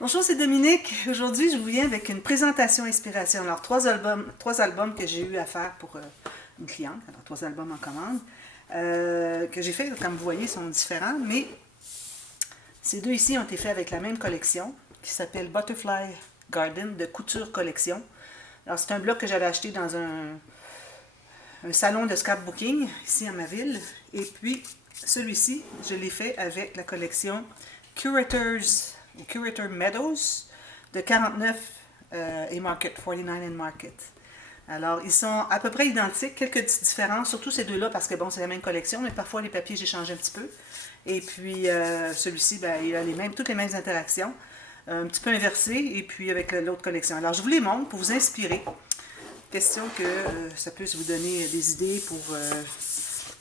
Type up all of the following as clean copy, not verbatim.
Bonjour, c'est Dominique. Aujourd'hui, je vous viens avec une présentation inspiration. Alors, trois albums que j'ai eu à faire pour une cliente. Alors, trois albums en commande que j'ai fait, comme vous voyez, sont différents, mais ces deux ici ont été faits avec la même collection qui s'appelle Butterfly Garden de Couture Collection. Alors, c'est un bloc que j'avais acheté dans un salon de scrapbooking ici à ma ville. Et puis, celui-ci, je l'ai fait avec la collection Curator Meadows de 49 et Market, 49 and Market. Alors, ils sont à peu près identiques, quelques petites différences, surtout ces deux-là, parce que bon, c'est la même collection, mais parfois les papiers, j'ai changé un petit peu. Et puis, celui-ci, ben, il a toutes les mêmes interactions, un petit peu inversé, et puis avec l'autre collection. Alors, je vous les montre pour vous inspirer. Question que ça puisse vous donner des idées pour que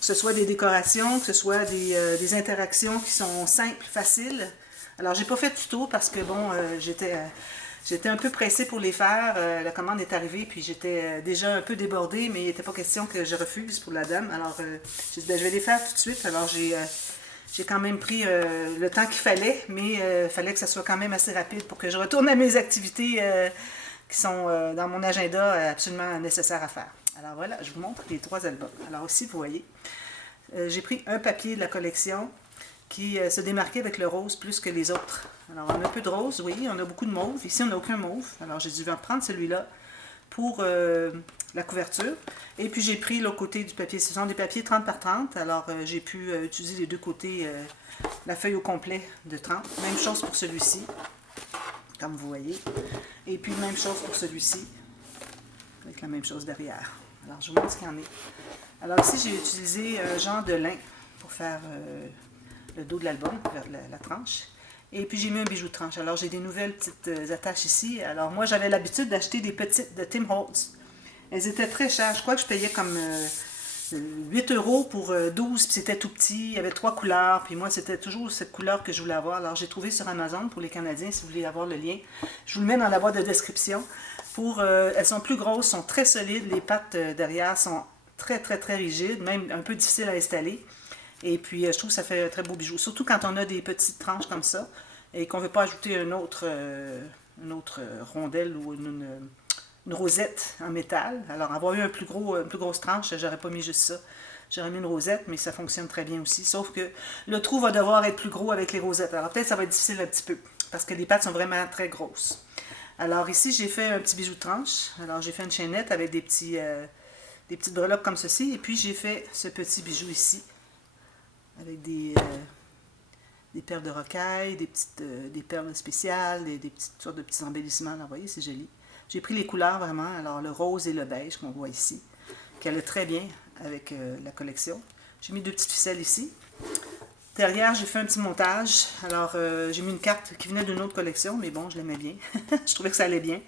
ce soit des décorations, que ce soit des interactions qui sont simples, faciles. Alors, j'ai pas fait de tuto parce que, bon, j'étais un peu pressée pour les faire. La commande est arrivée, puis j'étais déjà un peu débordée, mais il n'était pas question que je refuse pour la dame. Alors, j'ai dit, ben, je vais les faire tout de suite. Alors, j'ai quand même pris le temps qu'il fallait, mais il fallait que ça soit quand même assez rapide pour que je retourne à mes activités qui sont dans mon agenda absolument nécessaires à faire. Alors voilà, je vous montre les trois albums. Alors aussi, vous voyez, j'ai pris un papier de la collection qui se démarquait avec le rose plus que les autres. Alors on a un peu de rose, oui, on a beaucoup de mauve. Ici, on n'a aucun mauve. Alors j'ai dû en prendre celui-là pour la couverture. Et puis j'ai pris l'autre côté du papier. Ce sont des papiers 30 par 30. Alors j'ai pu utiliser les deux côtés, la feuille au complet de 30. Même chose pour celui-ci, comme vous voyez. Et puis même chose pour celui-ci, avec la même chose derrière. Alors je vous montre ce qu'il y en a. Alors ici, j'ai utilisé un genre de lin pour faire le dos de l'album, la tranche. Et puis j'ai mis un bijou de tranche. Alors j'ai des nouvelles petites attaches ici. Alors moi, j'avais l'habitude d'acheter des petites de Tim Holtz. Elles étaient très chères. Je crois que je payais comme 8 euros pour 12, puis c'était tout petit. Il y avait trois couleurs, puis moi, c'était toujours cette couleur que je voulais avoir. Alors j'ai trouvé sur Amazon pour les Canadiens, si vous voulez avoir le lien. Je vous le mets dans la boîte de description. Elles sont plus grosses, sont très solides. Les pattes derrière sont très, très, très rigides, même un peu difficiles à installer. Et puis, je trouve que ça fait un très beau bijou. Surtout quand on a des petites tranches comme ça et qu'on ne veut pas ajouter une autre rondelle ou une rosette en métal. Alors, avoir eu une plus grosse tranche, j'aurais pas mis juste ça. J'aurais mis une rosette, mais ça fonctionne très bien aussi. Sauf que le trou va devoir être plus gros avec les rosettes. Alors, peut-être ça va être difficile un petit peu parce que les pattes sont vraiment très grosses. Alors, ici, j'ai fait un petit bijou de tranche. Alors, j'ai fait une chaînette avec des petites breloques comme ceci. Et puis, j'ai fait ce petit bijou ici avec des perles de rocaille, des perles spéciales, des petites sortes de petits embellissements. Là, vous voyez, c'est joli. J'ai pris les couleurs vraiment, alors le rose et le beige qu'on voit ici, qui allait très bien avec la collection. J'ai mis deux petites ficelles ici. Derrière, j'ai fait un petit montage. Alors, j'ai mis une carte qui venait d'une autre collection, mais bon, je l'aimais bien. Je trouvais que ça allait bien.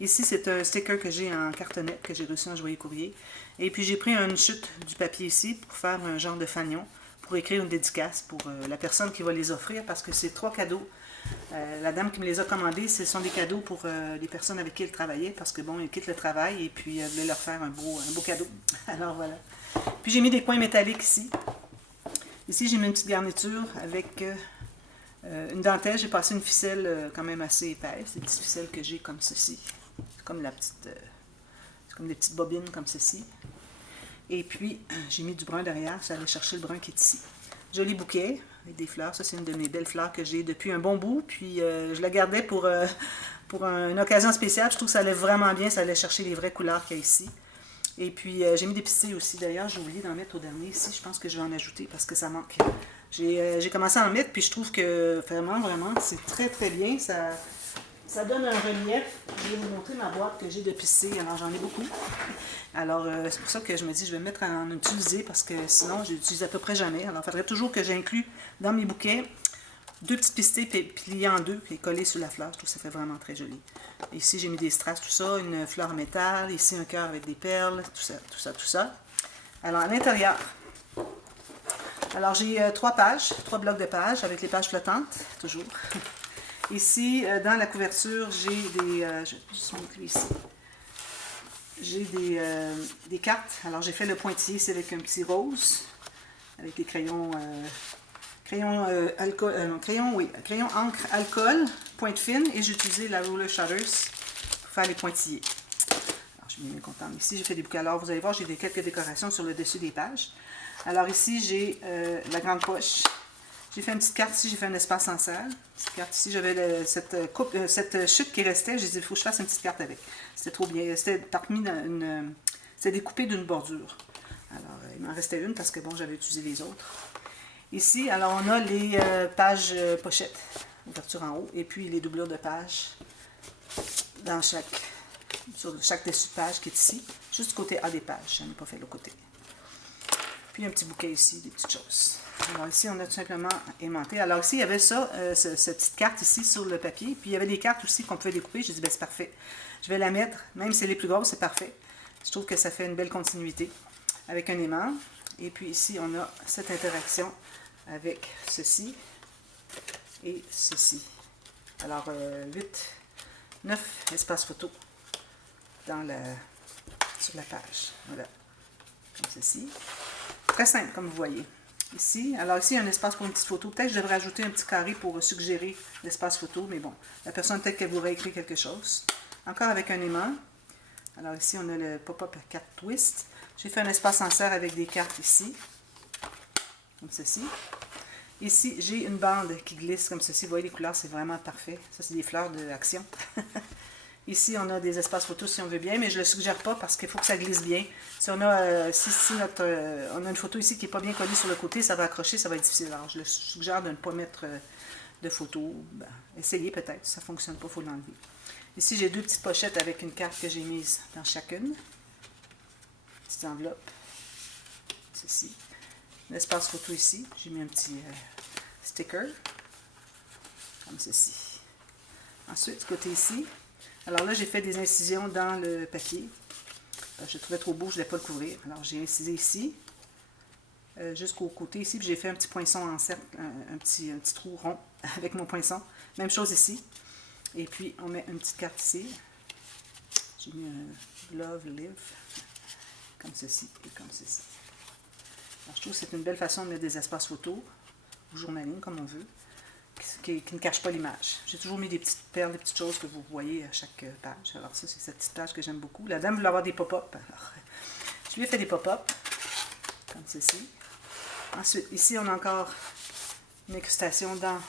Ici, c'est un sticker que j'ai en cartonnette que j'ai reçu en joyeux courrier. Et puis, j'ai pris une chute du papier ici pour faire un genre de fanion, pour écrire une dédicace pour la personne qui va les offrir, parce que c'est trois cadeaux. La dame qui me les a commandés, ce sont des cadeaux pour les personnes avec qui elle travaillait, parce que bon, ils quittent le travail et puis elle voulait leur faire un beau cadeau. Alors voilà. Puis j'ai mis des coins métalliques ici. Ici, j'ai mis une petite garniture avec une dentelle. J'ai passé une ficelle quand même assez épaisse. Des petites ficelles que j'ai comme ceci. C'est comme c'est comme des petites bobines comme ceci. Et puis, j'ai mis du brun derrière. J'allais chercher le brun qui est ici. Joli bouquet avec des fleurs. Ça, c'est une de mes belles fleurs que j'ai depuis un bon bout. Puis, je la gardais pour une occasion spéciale. Je trouve que ça allait vraiment bien. Ça allait chercher les vraies couleurs qu'il y a ici. Et puis, j'ai mis des pistilles aussi. D'ailleurs, j'ai oublié d'en mettre au dernier ici. Je pense que je vais en ajouter parce que ça manque. J'ai commencé à en mettre, puis je trouve que vraiment, c'est très, très bien. Ça donne un relief. Je vais vous montrer ma boîte que j'ai de pistilles. Alors, j'en ai beaucoup. Alors, c'est pour ça que je me dis, je vais mettre à en utiliser parce que sinon, je l'utilise à peu près jamais. Alors, il faudrait toujours que j'inclue dans mes bouquets deux petites pistilles pliées en deux et collées sur la fleur. Je trouve que ça fait vraiment très joli. Ici, j'ai mis des strass, tout ça, une fleur en métal. Ici, un cœur avec des perles, tout ça, tout ça, tout ça. Alors, à l'intérieur, alors j'ai trois blocs de pages avec les pages flottantes, toujours. Ici, dans la couverture, j'ai je vais juste montrer ici. J'ai des cartes. Alors, j'ai fait le pointillé, c'est avec un petit rose, avec des crayons crayon encre alcool, pointe fine, et j'ai utilisé la Roller Shutters pour faire les pointillés. Alors, je suis bien contente. Ici, j'ai fait des bouquets. Alors, vous allez voir, j'ai quelques décorations sur le dessus des pages. Alors ici, j'ai la grande poche. J'ai fait une petite carte ici, j'ai fait un espace en salle. Petite carte ici, j'avais cette chute qui restait. J'ai dit, il faut que je fasse une petite carte avec. C'était trop bien. C'était parmi c'était découpé d'une bordure. Alors, il m'en restait une parce que bon, j'avais utilisé les autres. Ici, alors on a les pages pochettes, ouverture en haut, et puis les doublures de pages sur chaque dessus de page qui est ici, juste du côté A des pages. Je n'en ai pas fait l'autre côté. Puis un petit bouquet ici, des petites choses. Alors ici, on a tout simplement aimanté. Alors ici, il y avait ça, cette petite carte ici sur le papier. Puis il y avait des cartes aussi qu'on pouvait découper. J'ai dit, ben c'est parfait. Je vais la mettre, même si elle est plus grosse, c'est parfait. Je trouve que ça fait une belle continuité avec un aimant. Et puis ici, on a cette interaction avec ceci et ceci. Alors, 9 espaces photo sur la page. Voilà, comme ceci. Très simple, comme vous voyez. Ici, alors ici, il y a un espace pour une petite photo. Peut-être que je devrais ajouter un petit carré pour suggérer l'espace photo, mais bon, la personne, peut-être qu'elle voudrait écrire quelque chose. Encore avec un aimant. Alors ici, on a le pop-up carte twist. J'ai fait un espace en serre avec des cartes ici, comme ceci. Ici, j'ai une bande qui glisse comme ceci. Vous voyez, les couleurs, c'est vraiment parfait. Ça, c'est des fleurs d'Action. Ici, on a des espaces photos si on veut bien, mais je ne le suggère pas parce qu'il faut que ça glisse bien. Si on a, on a une photo ici qui n'est pas bien collée sur le côté, ça va accrocher, ça va être difficile. Alors, je le suggère de ne pas mettre de photo. Ben, essayez peut-être, si ça ne fonctionne pas, il faut l'enlever. Ici, j'ai deux petites pochettes avec une carte que j'ai mise dans chacune. Petite enveloppe. Ceci. Un espace photo ici. J'ai mis un petit sticker. Comme ceci. Ensuite, du côté ici. Alors là, j'ai fait des incisions dans le papier. Je le trouvais trop beau, je ne voulais pas le couvrir. Alors, j'ai incisé ici, jusqu'au côté ici, puis j'ai fait un petit poinçon en cercle, un petit trou rond avec mon poinçon. Même chose ici. Et puis, on met une petite carte ici. J'ai mis un Love Live, comme ceci et comme ceci. Alors, je trouve que c'est une belle façon de mettre des espaces photos, ou journaling, comme on veut, qui ne cache pas l'image. J'ai toujours mis des petites perles, des petites choses que vous voyez à chaque page. Alors ça, c'est cette petite page que j'aime beaucoup. La dame voulait avoir des pop-up. Alors, je lui ai fait des pop-up, comme ceci. Ensuite, ici, on a encore une incrustation pas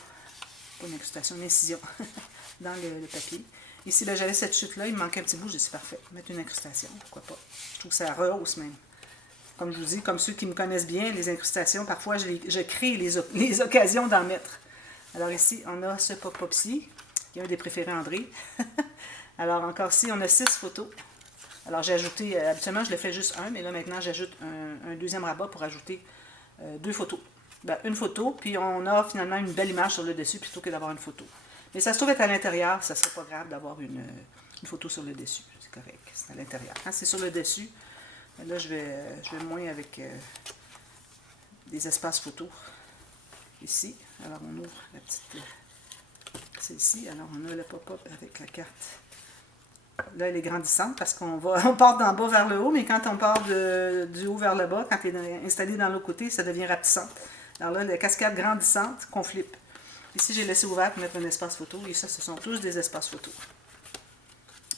une incrustation, une incision dans le papier. Ici, ben, j'avais cette chute-là, il me manquait un petit bout, j'ai dit c'est parfait. Mettre une incrustation, pourquoi pas. Je trouve que ça rehausse même. Comme je vous dis, comme ceux qui me connaissent bien, les incrustations, parfois, je crée les occasions d'en mettre. Alors ici, on a ce pop-up-ci, qui est un des préférés André. Alors encore ici, on a 6 photos. Alors j'ai ajouté, habituellement je le fais juste un, mais là maintenant j'ajoute un deuxième rabat pour ajouter 2 photos. Ben, une photo, puis on a finalement une belle image sur le dessus plutôt que d'avoir une photo. Mais ça se trouve être à l'intérieur, ça ne serait pas grave d'avoir une photo sur le dessus. C'est correct, c'est à l'intérieur. Quand c'est sur le dessus, là je vais moins avec des espaces photos. Ici, alors on ouvre la petite, celle-ci, alors on a le pop-up avec la carte. Là, elle est grandissante parce on part d'en bas vers le haut, mais quand on part du haut vers le bas, quand elle est installée dans l'autre côté, ça devient rapetissante. Alors là, la cascade grandissante qu'on flippe. Ici, j'ai laissé ouvert pour mettre un espace photo, et ça, ce sont tous des espaces photo.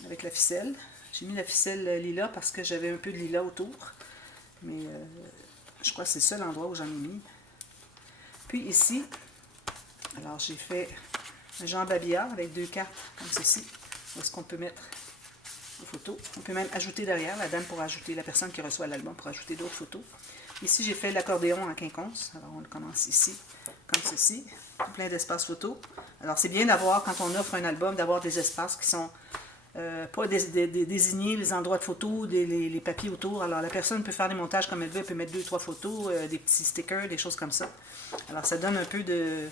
Avec la ficelle. J'ai mis la ficelle lilas parce que j'avais un peu de lilas autour, mais je crois que c'est le seul endroit où j'en ai mis. Puis ici, alors j'ai fait un genre babillard avec 2 cartes comme ceci, où est-ce qu'on peut mettre des photos. On peut même ajouter derrière, la dame pour ajouter, la personne qui reçoit l'album pour ajouter d'autres photos. Ici, j'ai fait l'accordéon en quinconce, alors on le commence ici, comme ceci, tout plein d'espaces photos. Alors c'est bien d'avoir, quand on offre un album, d'avoir des espaces qui sont pas désigner les endroits de photos, les papiers autour. Alors la personne peut faire des montages comme elle veut, elle peut mettre 2-3 photos, des petits stickers, des choses comme ça. Alors ça donne un peu de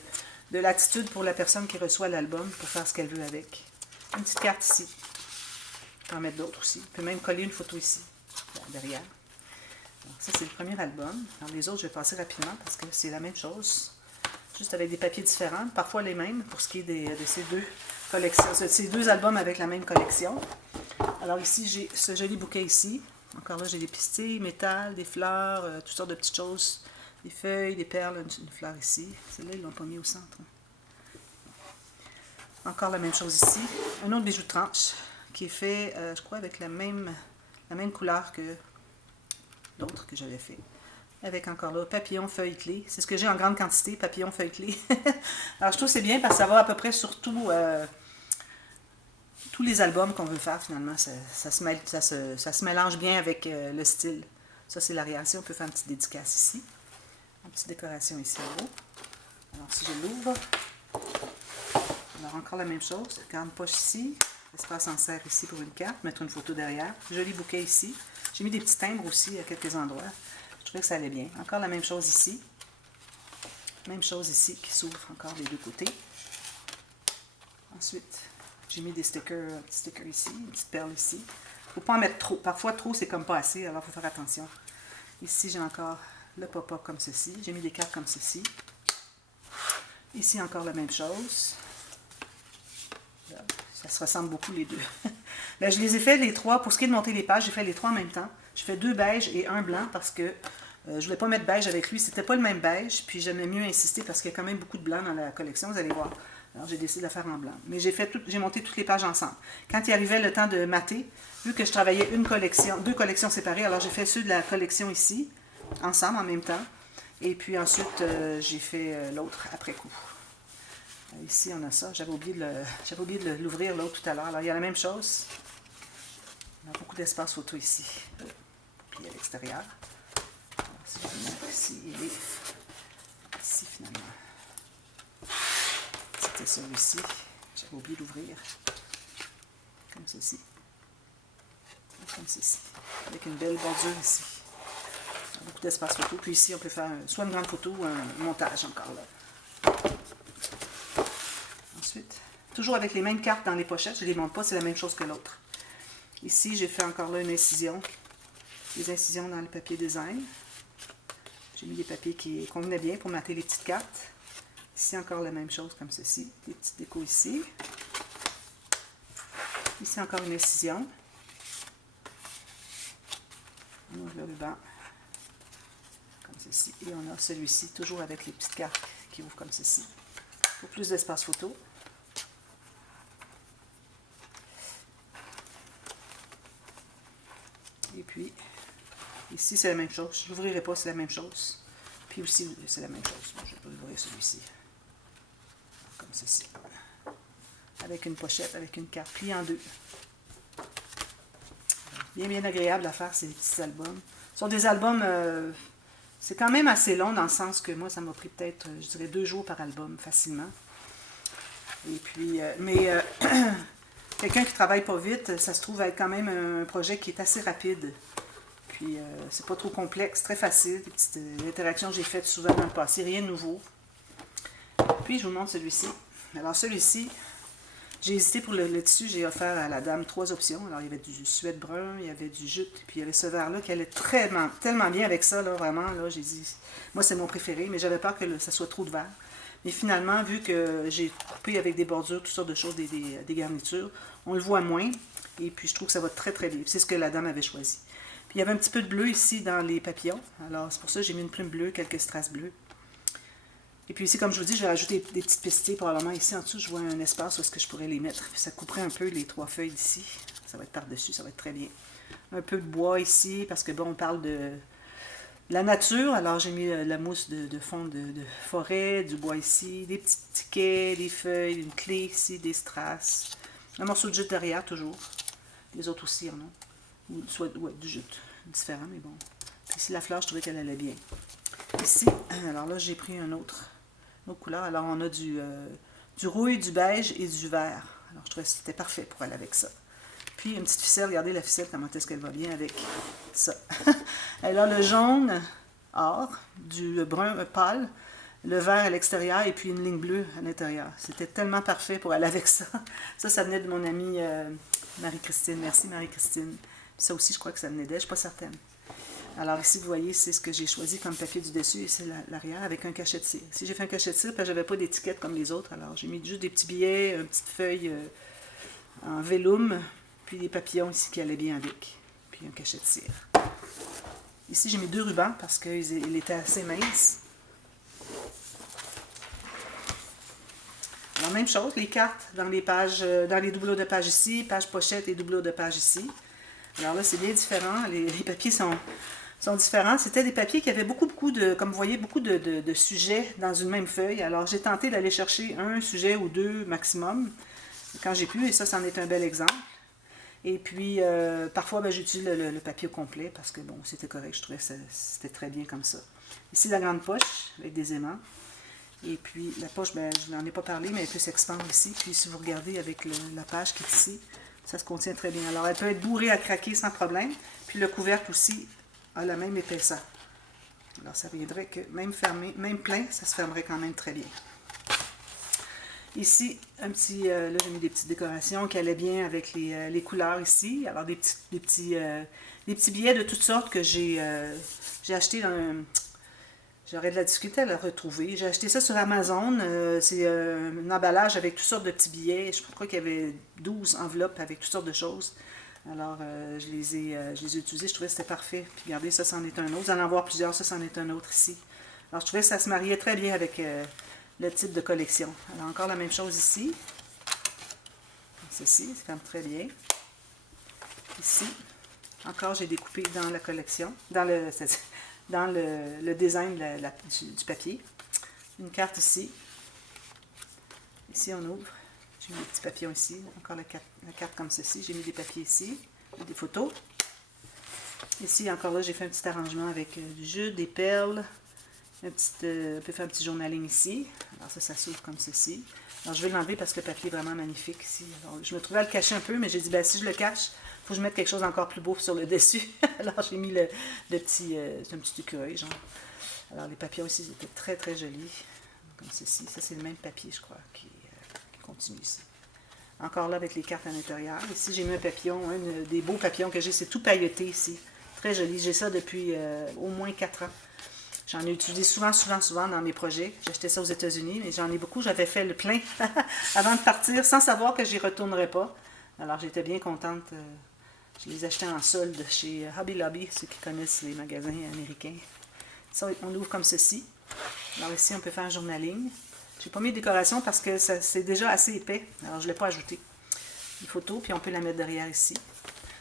latitude pour la personne qui reçoit l'album pour faire ce qu'elle veut avec. Une petite carte ici. On peut en mettre d'autres aussi. On peut même coller une photo ici, derrière. Alors, ça c'est le premier album. Alors les autres je vais passer rapidement parce que c'est la même chose. Juste avec des papiers différents, parfois les mêmes pour ce qui est de ces deux collections, ces 2 albums avec la même collection. Alors ici, j'ai ce joli bouquet ici. Encore là, j'ai des pistilles, métal, des fleurs, toutes sortes de petites choses des feuilles, des perles, une fleur ici. Celle-là, ils l'ont pas mis au centre. Encore la même chose ici. Un autre bijou de tranche qui est fait, je crois, avec la même couleur que l'autre que j'avais fait. Avec encore là, papillon, feuille clé. C'est ce que j'ai en grande quantité, papillon, feuille clé. Alors, je trouve que c'est bien parce que ça va à peu près sur tous les albums qu'on veut faire, finalement. Ça se mélange bien avec le style. Ça, c'est l'arrière. Ici, on peut faire une petite dédicace ici. Une petite décoration ici en haut. Alors, si je l'ouvre, alors encore la même chose. Grande poche ici. Espace en serre ici pour une carte. Mettre une photo derrière. Joli bouquet ici. J'ai mis des petits timbres aussi à quelques endroits. Je trouvais que ça allait bien. Encore la même chose ici. Même chose ici qui s'ouvre encore des deux côtés. Ensuite, j'ai mis des stickers, un petit sticker ici, une petite perle ici. Il ne faut pas en mettre trop. Parfois, trop, c'est comme pas assez, alors il faut faire attention. Ici, j'ai encore le pop-up comme ceci. J'ai mis des cartes comme ceci. Ici, encore la même chose. Là, ça se ressemble beaucoup les deux. Là, je les ai fait les trois. Pour ce qui est de monter les pages, j'ai fait les trois en même temps. J'ai fait 2 beiges et 1 blanc parce que je ne voulais pas mettre beige avec lui. C'était pas le même beige. Puis j'aimais mieux insister parce qu'il y a quand même beaucoup de blanc dans la collection. Vous allez voir. Alors j'ai décidé de la faire en blanc. Mais j'ai monté toutes les pages ensemble. Quand il arrivait le temps de mater, vu que je travaillais 2 collections séparées, alors j'ai fait ceux de la collection ici, ensemble en même temps. Et puis ensuite, j'ai fait l'autre après coup. Ici, on a ça. J'avais oublié de l'ouvrir l'autre tout à l'heure. Alors, il y a la même chose. On a beaucoup d'espace photo ici. Puis à l'extérieur. Si je vais mettre ici, il est ici finalement. C'était celui-ci. J'avais oublié d'ouvrir. Comme ceci. Comme ceci. Avec une belle bordure ici. Beaucoup d'espace photo. Puis ici, on peut faire soit une grande photo ou un montage encore là. Ensuite, toujours avec les mêmes cartes dans les pochettes. Je ne les montre pas, c'est la même chose que l'autre. Ici, j'ai fait encore là une incision. Des incisions dans le papier design. J'ai mis des papiers qui convenaient bien pour mater les petites cartes. Ici, encore la même chose comme ceci. Des petites décos ici. Ici, encore une incision. On ouvre le ruban. Comme ceci. Et on a celui-ci, toujours avec les petites cartes qui ouvrent comme ceci. Pour plus d'espace photo. Et puis, ici, c'est la même chose. Je n'ouvrirai pas, c'est la même chose. Puis aussi, c'est la même chose. Bon, je vais ouvrir celui-ci. Comme ceci. Avec une pochette, avec une carte pliée en 2. Bien agréable à faire ces petits albums. Ce sont des albums, c'est quand même assez long dans le sens que moi, ça m'a pris peut-être, je dirais, 2 jours par album, facilement. Et puis, quelqu'un qui travaille pas vite, ça se trouve être quand même un projet qui est assez rapide. Puis, c'est pas trop complexe, très facile. Des petites interactions que j'ai faites souvent dans le passé, rien de nouveau. Puis, je vous montre celui-ci. Alors, celui-ci, j'ai hésité pour le tissu, j'ai offert à la dame 3 options. Alors, il y avait du suède brun, il y avait du jute, puis il y avait ce vert-là qui allait tellement bien avec ça, là, vraiment. Là, j'ai dit, moi, c'est mon préféré, mais j'avais peur que ça soit trop de vert. Mais finalement, vu que j'ai coupé avec des bordures, toutes sortes de choses, des garnitures, on le voit moins. Et puis, je trouve que ça va très, très bien. C'est ce que la dame avait choisi. Puis, il y avait un petit peu de bleu ici dans les papillons. Alors, c'est pour ça que j'ai mis une plume bleue, quelques strass bleues. Et puis ici, comme je vous dis, je vais rajouter des petites pistées. Probablement ici, en dessous, je vois un espace où est-ce que je pourrais les mettre. Puis ça couperait un peu les 3 feuilles d'ici. Ça va être par-dessus, ça va être très bien. Un peu de bois ici, parce que bon, on parle de la nature. Alors, j'ai mis la mousse de fond de forêt, du bois ici, des petits tickets, des feuilles, une clé ici, des strass. Un morceau de jute derrière, toujours. Les autres aussi en ont. Ou soit du jute. Différent, mais bon. Puis ici, la fleur, je trouvais qu'elle allait bien. Ici, alors là, j'ai pris une autre couleur. Alors, on a du rouille, du beige et du vert. Alors, je trouvais que c'était parfait pour aller avec ça. Puis, une petite ficelle. Regardez la ficelle, comment est-ce qu'elle va bien avec ça. Elle a le jaune or, du brun pâle, le vert à l'extérieur et puis une ligne bleue à l'intérieur. C'était tellement parfait pour aller avec ça. Ça venait de mon amie Marie-Christine. Merci, Marie-Christine. Ça aussi, je crois que ça venait d'elle. Je ne suis pas certaine. Alors ici, vous voyez, c'est ce que j'ai choisi comme papier du dessus et c'est l'arrière avec un cachet de cire. Ici, j'ai fait un cachet de cire, parce que j'avais pas d'étiquette comme les autres. Alors, j'ai mis juste des petits billets, une petite feuille en vélum, puis des papillons ici qui allaient bien avec. Puis un cachet de cire. Ici, j'ai mis 2 rubans parce qu'il était assez mince. Alors, même chose, les cartes dans les pages, dans les doubleaux de pages ici, page pochette et doubleaux de pages ici. Alors là, c'est bien différent. Les papiers sont différents. C'était des papiers qui avaient beaucoup de, comme vous voyez, beaucoup de sujets dans une même feuille. Alors, j'ai tenté d'aller chercher un sujet ou 2 maximum quand j'ai pu, et ça, c'en est un bel exemple. Et puis, parfois, ben, j'utilise le papier au complet parce que, bon, c'était correct. Je trouvais que c'était très bien comme ça. Ici, la grande poche avec des aimants. Et puis, la poche, ben, je n'en ai pas parlé, mais elle peut s'expandre ici. Puis, si vous regardez avec la page qui est ici, ça se contient très bien. Alors, elle peut être bourrée à craquer sans problème. Puis, le couvercle aussi a la même épaisseur. Alors, ça viendrait que même fermé, même plein, ça se fermerait quand même très bien. Ici, un petit, là j'ai mis des petites décorations qui allaient bien avec les couleurs ici. Alors des petits billets de toutes sortes que j'ai acheté dans j'aurais de la difficulté à le retrouver. J'ai acheté ça sur Amazon. C'est un emballage avec toutes sortes de petits billets. Je crois qu'il y avait 12 enveloppes avec toutes sortes de choses. Alors, je les ai utilisés. Je trouvais que c'était parfait. Puis regardez, ça, c'en est un autre. Vous allez en voir plusieurs. Ça, c'en est un autre ici. Alors, je trouvais que ça se mariait très bien avec le type de collection. Alors, encore la même chose ici. Ceci, ça ferme très bien. Ici, encore, j'ai découpé dans la collection, dans le design du papier. Une carte ici. Ici, on ouvre. J'ai mis des petits papillons ici. Encore la carte comme ceci. J'ai mis des papiers ici. Des photos. Ici, encore là, j'ai fait un petit arrangement avec du jus, des perles. On peut faire un petit journaling ici. Alors ça s'ouvre comme ceci. Alors je vais l'enlever parce que le papier est vraiment magnifique ici. Alors je me trouvais à le cacher un peu, mais j'ai dit, ben, si je le cache, il faut que je mette quelque chose encore plus beau sur le dessus. Alors j'ai mis le petit, un petit écureuil, genre. Alors les papillons ici étaient très très jolis. Comme ceci. Ça c'est le même papier, je crois, qui continue ici. Encore là avec les cartes à l'intérieur. Ici j'ai mis un papillon, un des beaux papillons que j'ai, c'est tout pailleté ici. Très joli. J'ai ça depuis au moins 4 ans. J'en ai utilisé souvent dans mes projets. J'ai acheté ça aux États-Unis, mais j'en ai beaucoup. J'avais fait le plein avant de partir, sans savoir que j'y retournerais pas. Alors, j'étais bien contente. Je les achetais en solde chez Hobby Lobby, ceux qui connaissent les magasins américains. Ça, on ouvre comme ceci. Alors ici, on peut faire un journaling. J'ai pas mis de décoration parce que c'est déjà assez épais. Alors, je ne l'ai pas ajouté. Une photo, puis on peut la mettre derrière ici.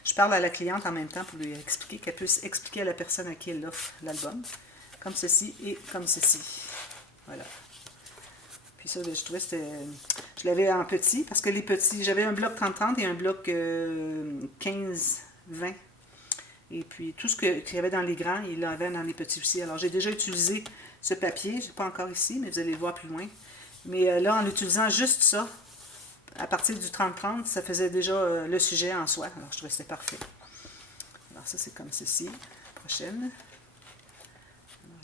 Je parle à la cliente en même temps pour lui expliquer, qu'elle puisse expliquer à la personne à qui elle offre l'album. Comme ceci et comme ceci. Voilà. Puis ça, je trouvais que c'était... Je l'avais en petit, parce que les petits... J'avais un bloc 30-30 et un bloc 15-20. Et puis, tout ce qu'il y avait dans les grands, il l'avait dans les petits aussi. Alors, j'ai déjà utilisé ce papier. Je n'ai pas encore ici, mais vous allez le voir plus loin. Mais là, en utilisant juste ça, à partir du 30-30, ça faisait déjà le sujet en soi. Alors, je trouvais que c'était parfait. Alors, ça, c'est comme ceci. Prochaine.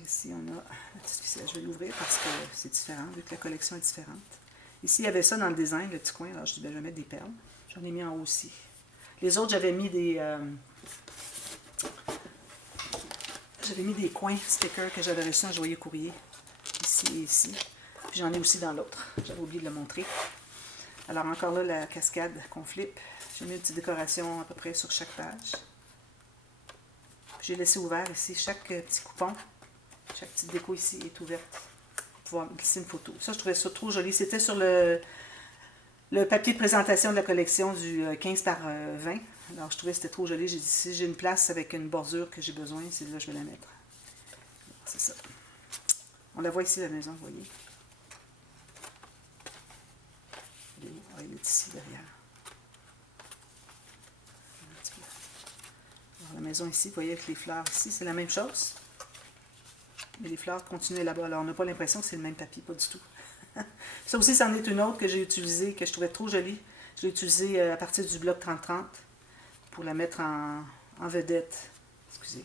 Ici, on a la petite ficelle. Je vais l'ouvrir parce que c'est différent, vu que la collection est différente. Ici, il y avait ça dans le design, le petit coin. Alors, je dis, ben, je vais mettre des perles. J'en ai mis en haut aussi. Les autres, j'avais mis des coins stickers que j'avais reçus en joyeux courrier. Ici et ici. Puis j'en ai aussi dans l'autre. J'avais oublié de le montrer. Alors, encore là, la cascade qu'on flippe. J'ai mis une petite décoration à peu près sur chaque page. J'ai laissé ouvert ici chaque petit coupon. Chaque petite déco ici est ouverte pour pouvoir glisser une photo. Ça, je trouvais ça trop joli. C'était sur le papier de présentation de la collection du 15 par 20. Alors, je trouvais que c'était trop joli. J'ai dit, si j'ai une place avec une bordure que j'ai besoin, c'est là que je vais la mettre. C'est ça. On la voit ici, la maison, vous voyez. Elle est ici, derrière. Alors, la maison ici, vous voyez, avec les fleurs ici, c'est la même chose. Mais les fleurs continuent là-bas. Alors, on n'a pas l'impression que c'est le même papier, pas du tout. Ça aussi, c'en est une autre que j'ai utilisée, que je trouvais trop jolie. Je l'ai utilisée à partir du bloc 30-30 pour la mettre en vedette. Excusez.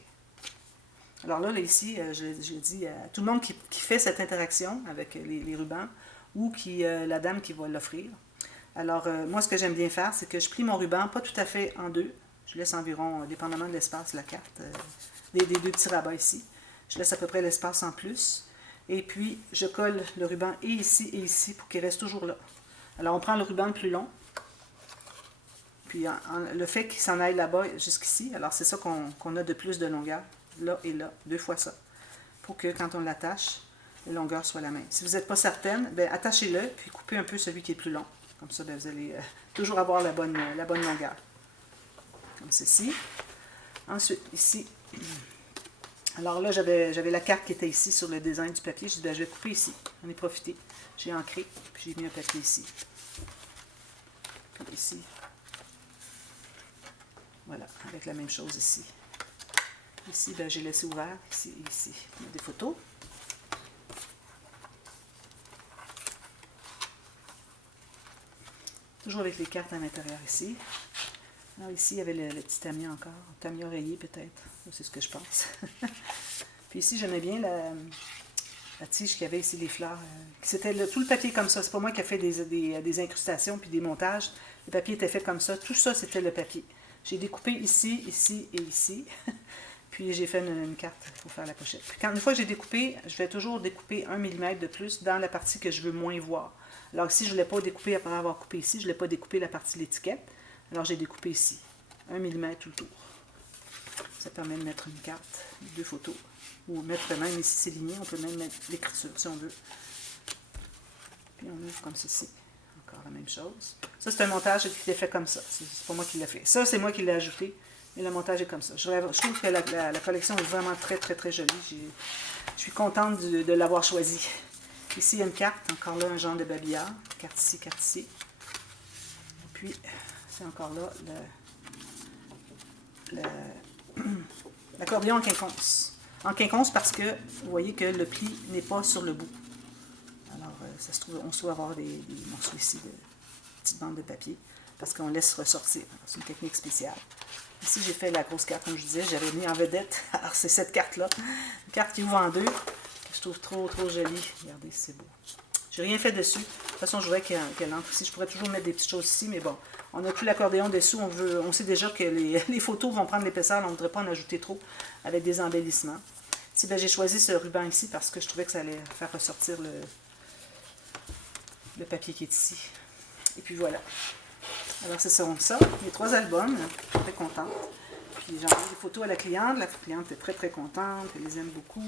Alors là ici, j'ai dit à tout le monde qui fait cette interaction avec les rubans ou la dame qui va l'offrir. Alors, moi, ce que j'aime bien faire, c'est que je plie mon ruban, pas tout à fait en deux. Je laisse environ, dépendamment de l'espace de la carte, des 2 petits rabats ici. Je laisse à peu près l'espace en plus. Et puis, je colle le ruban et ici pour qu'il reste toujours là. Alors, on prend le ruban le plus long. Puis, le fait qu'il s'en aille là-bas jusqu'ici, alors c'est ça qu'on a de plus de longueur. là et là, 2 fois ça, pour que quand on l'attache, la longueur soit la même. Si vous n'êtes pas certaine, bien, attachez-le, puis coupez un peu celui qui est plus long. Comme ça, bien, vous allez toujours avoir la bonne longueur. Comme ceci. Ensuite, ici, alors là, j'avais la carte qui était ici sur le design du papier. J'ai dit, bien, je vais couper ici. J'en ai profité. J'ai ancré, puis j'ai mis un papier ici. Puis ici. Voilà, avec la même chose ici. Ici, ben, j'ai laissé ouvert, ici et ici. Il y a des photos. Toujours avec les cartes à l'intérieur ici. Alors ici, il y avait le petit Tamiya encore. Tamiya rayé peut-être. C'est ce que je pense. Puis ici, j'aimais bien la tige qu'il y avait ici, les fleurs. C'était tout le papier comme ça. C'est pas moi qui ai fait des incrustations puis des montages. Le papier était fait comme ça. Tout ça, c'était le papier. J'ai découpé ici, ici et ici. Puis j'ai fait une carte pour faire la pochette. Puis une fois que j'ai découpé, je vais toujours découper 1 mm de plus dans la partie que je veux moins voir. Alors ici, je ne voulais pas découper après avoir coupé ici. Je ne voulais pas découper la partie de l'étiquette. Alors j'ai découpé ici. 1 mm tout le tour. Ça permet de mettre une carte, 2 photos. Ou mettre même ici, c'est ligné. On peut même mettre l'écriture si on veut. Puis on ouvre comme ceci. Encore la même chose. Ça, c'est un montage qui est fait comme ça. C'est pas moi qui l'ai fait. Ça, c'est moi qui l'ai ajouté. Et le montage est comme ça. Je trouve que la collection est vraiment très, très, très jolie. Je suis contente de l'avoir choisie. Ici, il y a une carte. Encore là, un genre de babillard. Carte ici, carte ici. Et puis, c'est encore là l'accordéon en quinconce. En quinconce parce que vous voyez que le pli n'est pas sur le bout. Alors, ça se trouve, on se doit avoir des morceaux ici de petites bandes de papier parce qu'on laisse ressortir. C'est une technique spéciale. Ici, j'ai fait la grosse carte, comme je disais, j'avais mis en vedette. Alors, c'est cette carte-là. Une carte qui ouvre en deux, que je trouve trop, trop jolie. Regardez, c'est beau. J'ai rien fait dessus. De toute façon, je voudrais qu'elle entre ici. Je pourrais toujours mettre des petites choses ici, mais bon, on n'a plus l'accordéon dessous. On sait déjà que les photos vont prendre l'épaisseur. On ne voudrait pas en ajouter trop avec des embellissements. Ici, ben, j'ai choisi ce ruban ici parce que je trouvais que ça allait faire ressortir le papier qui est ici. Et puis voilà. Alors, c'est ça, les 3 albums. Je suis très contente. Puis, j'ai envoyé des photos à la cliente. La cliente est très, très contente. Elle les aime beaucoup.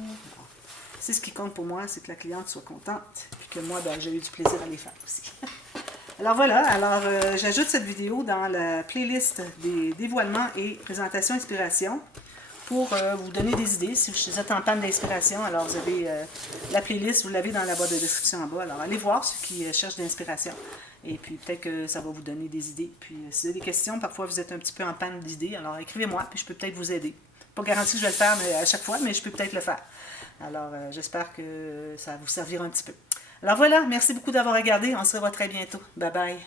C'est ce qui compte pour moi, c'est que la cliente soit contente. Puis que moi, ben, j'ai eu du plaisir à les faire aussi. Alors, voilà. Alors, j'ajoute cette vidéo dans la playlist des dévoilements et présentations inspiration pour vous donner des idées. Si vous êtes en panne d'inspiration, alors vous avez la playlist, vous l'avez dans la boîte de description en bas. Alors, allez voir ceux qui cherchent de l'inspiration. Et puis, peut-être que ça va vous donner des idées. Puis, si vous avez des questions, parfois vous êtes un petit peu en panne d'idées, alors écrivez-moi, puis je peux peut-être vous aider. Pas garanti que je vais le faire à chaque fois, mais je peux peut-être le faire. Alors, j'espère que ça va vous servir un petit peu. Alors voilà, merci beaucoup d'avoir regardé. On se revoit très bientôt. Bye bye.